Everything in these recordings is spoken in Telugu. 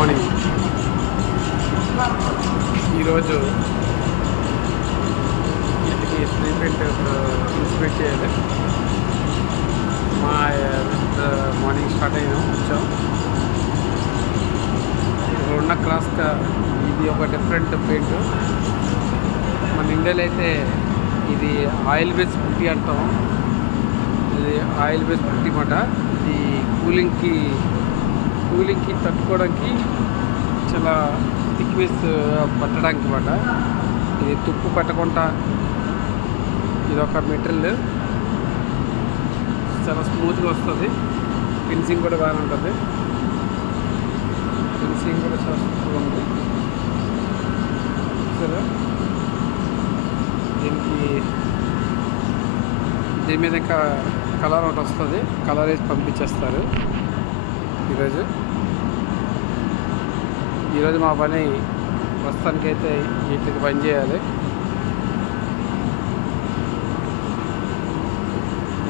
మార్నింగ్. ఈరోజు ఇంటికి స్ప్రే పెయింట్ ఇన్స్పెక్ట్ చేయాలి. మా మార్నింగ్ స్టార్ట్ అయినాం, వచ్చాం. ఇక్కడ ఉన్న క్లాస్గా ఇది ఒక డిఫరెంట్ పెయింట్. మన ఇండియాలో అయితే ఇది ఆయిల్ బేస్ పుట్టి అంటాం. ఇది ఆయిల్ బేస్ పుట్టి మాట. ఇది కూలింగ్కి తట్టుకోవడానికి చాలా థిక్నెస్ పట్టడానికి మాట. ఇది తుప్పు పట్టకుండా ఇది ఒక మెటీరియల్ చాలా స్మూత్గా వస్తుంది. ఫినిషింగ్ కూడా బాగానే ఉంటుంది. ఫినిషింగ్ కూడా చాలా సూపర్గా ఉంది. సరే, దీని మీద ఇంకా కలర్ ఒకటి వస్తుంది. కలర్ వేసి పంపించేస్తారు. ఈరోజు మా పని ప్రస్తుతానికైతే వీటికి పని చేయాలి.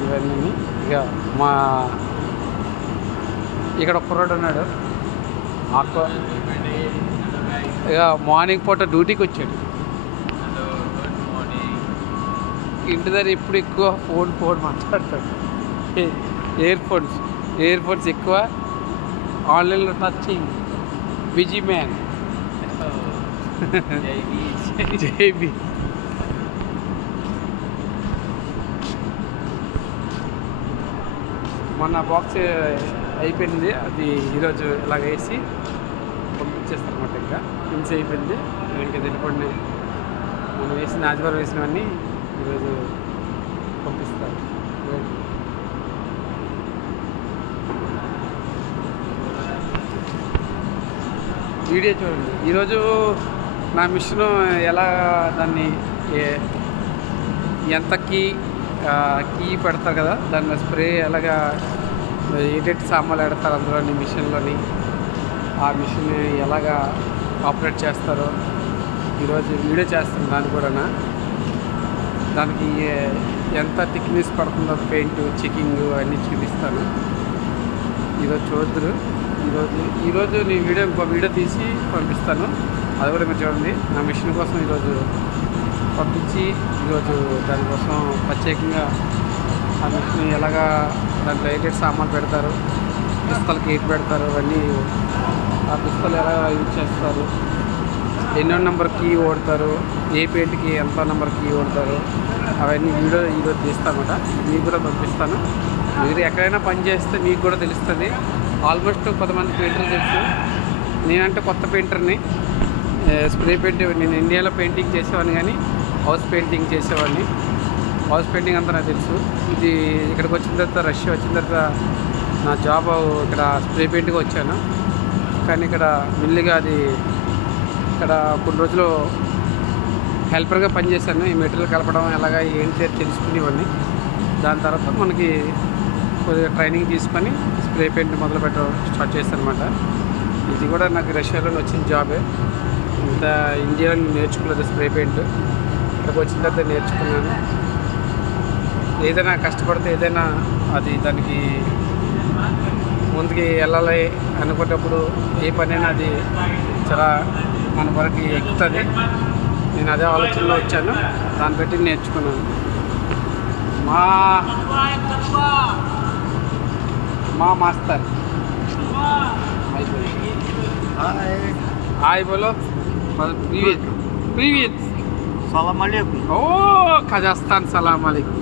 ఇవన్నీ ఇక ఇక్కడ కుర్రాడు ఉన్నాడు. ఇక మార్నింగ్ పూట డ్యూటీకి వచ్చాడు. ఇంటి దగ్గర ఇప్పుడు ఎక్కువ ఫోన్ మాట్లాడతాడు. ఇయర్ ఫోన్స్ ఎక్కువ. ఆన్లైన్లో టచింగ్. Busy man. జైబీ. మొన్న బాక్స్ అయిపోయింది. అది ఈరోజు ఇలాగ వేసి పంపించేస్తారన్నమాట. ఇంకా ఫినిష్ అయిపోయింది. ఇంకా తెలిపండి మనం వేసిన ఆదివారం వేసినవన్నీ ఈరోజు పంపిస్తారు. వీడియో చూడండి. ఈరోజు నా మిషన్ ఎలా దాన్ని ఎంత కీ పెడతారు కదా, దాన్ని స్ప్రే ఎలాగా ఏటెట్ సామాన్లు పెడతారు అందులోని మిషన్లోని, ఆ మిషన్ ఎలాగా ఆపరేట్ చేస్తారో ఈరోజు వీడియో చేస్తాను. దాన్ని కూడా దానికి ఎంత థిక్నెస్ పడుతుందో పెయింట్ చెకింగ్ అన్నీ చూపిస్తాను. ఈరోజు చూద్దరు. ఈరోజు నేను ఇంకో వీడియో తీసి పంపిస్తాను. అది కూడా మీరు చూడండి. నా మిషన్ కోసం ఈరోజు పంపించి ఈరోజు దానికోసం ప్రత్యేకంగా ఆ మిషన్ ఎలాగా దాంట్లో ఏటెడ్ సామాన్లు పెడతారు, పిస్తలకి ఏటి పెడతారు, అవన్నీ ఆ పిస్తలు ఎలా యూజ్ చేస్తారు, ఎన్నో నెంబర్ కీ ఓడతారు, ఏ పెయింట్కి ఎంత నెంబర్ కీ ఓడతారు, అవన్నీ వీడియో ఈరోజు తీస్తానమాట. మీకు కూడా పంపిస్తాను. మీరు ఎక్కడైనా పని చేస్తే మీకు కూడా తెలుస్తుంది. ఆల్మోస్ట్ కొంతమంది పెయింటర్లు తెలుసు. నేనంటే కొత్త పెయింటర్ని. స్ప్రే పెయింట్ నేను ఇండియాలో పెయింటింగ్ చేసేవాడిని, కానీ హౌస్ పెయింటింగ్ చేసేవాడిని. హౌస్ పెయింటింగ్ అంతా నాకు తెలుసు. ఇది ఇక్కడికి వచ్చిన తర్వాత, రష్యా వచ్చిన తర్వాత నా జాబ్ ఇక్కడ స్ప్రే పెయింట్గా వచ్చాను. కానీ ఇక్కడ మెల్లిగా అది ఇక్కడ కొన్ని రోజులు హెల్పర్గా పనిచేశాను. ఈ మెటీరియల్ కలపడం ఎలాగా ఏంటి తెలుసుకునేవాడిని. దాని తర్వాత మనకి కొద్దిగా ట్రైనింగ్ తీసుకొని స్ప్రే పెయింట్ మొదలు పెట్టడం స్టార్ట్ చేశాను అనమాట. ఇది కూడా నాకు రష్యాలో వచ్చిన జాబే. ఇంత ఇండియాలో నేర్చుకోలేదు స్ప్రే పెయింట్. ఇక్కడికి వచ్చిన తర్వాత నేర్చుకున్నాను. ఏదైనా కష్టపడితే ఏదైనా అది దానికి ముందుకి వెళ్ళాలి అనుకునేటప్పుడు ఏ పనైనా అది చాలా మన వరకు ఎక్కుతుంది. నేను అదే ఆలోచనలో వచ్చాను. దాన్ని బట్టి నేర్చుకున్నాను. మా మాస్టర్ हाय बोलो. प्रीवियत सलाम अलैकुम. ओ कजाकिस्तान सलाम अलैकुम.